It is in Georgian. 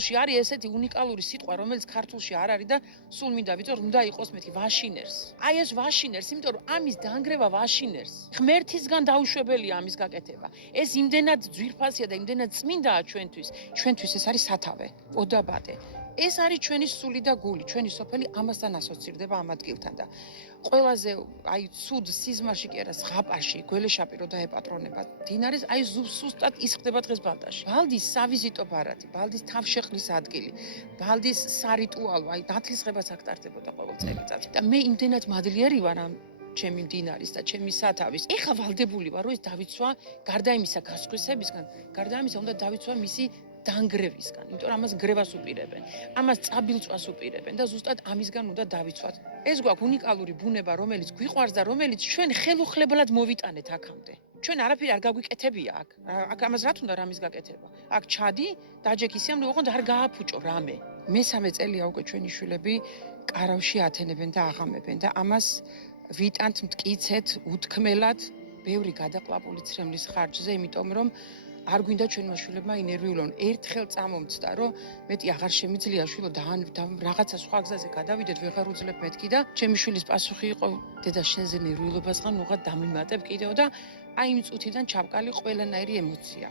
ქართულში არის ესეთი უნიკალური სიტყვა, რომელიც ქართულში არ არის და სულ მინდა ვიცო, რომ უნდა იყოს მეთი ვაშინერს. აი ეს ვაშინერს, იმიტომ რომ ამის დაანგრევა ვაშინერს. ღმერთისგან დაუშვებელია ამის გაკეთება. ეს იმდენად ძვირფასია და იმდენად წმინდაა ჩვენთვის ეს არის სათავე, ოდაბადე. ეს არის ჩვენი სული და გული, ჩვენი სოფელი ამასთან ასოცირდება ამ ადგილთან და ყველაზე აი ცუდ სიზმარში კი არა ზღაპარში გველეშაპი რო დაეპატრონება დინარეს, აი ზუსტად ის ხდება დღეს ბალტაში. ბალდის სავიზიტო ბარათი, ბალდის თავშეყრის ადგილი, ბალდის სარიტუალო, აი დათლისღებაც აქ ტარდებოდა ყოველ წელიწადს. და მე იმდენად მადლიერი ვარ ამ ჩემი მდინარის და ჩემი სათავის. ეხა ვალდებული ვარ, რომ ეს დავიცვა გარდა იმისა გასხვისებისგან, გარდა ამისა უნდა დავიცვა მისი დაანგრევისგან, იმიტომ რომ ამას გრევას უპირებენ, ამას წაბილწვას უპირებენ და ზუსტად ამისგან უნდა დავიცვათ. ეს გვაქვს უნიკალური ბუნება, რომელიც გვიყვარს და რომელიც ჩვენ ხელუხლებლად მოვიტანეთ აქამდე. ჩვენ არაფერი არ გაგვიკეთებია აქ. აქ ამას რა თქმა უნდა რამის გაკეთება. აქ ჩადი, დაჯექისიამ, ოღონდ არ გააფუჭო რამე. მესამე წელია უკვე ჩვენი შვილები კარავში ათენებენ და აღამებენ და ამას ვიტანთ მტკიცეთ, უთქმელად, ბევრი გადაყლაპული ცრემლის ხარჯზე, იმიტომ რომ არ გვინდა ჩვენმა შვილებმა ინერვიულონ. ერთხელ წამომცდა, რომ მეტი აღარ შემიძლია შვილო და რაღაცა სხვა გზაზე გადავიდეთ, ვეღარ უძლებ მეთქი და ჩემი შვილის პასუხი იყო, დედა შენზე ნერვიულობასგან უღად დამიმატებ კიდევ და აი იმ წუთიდან ჩავკალი ყველანაირი ემოცია.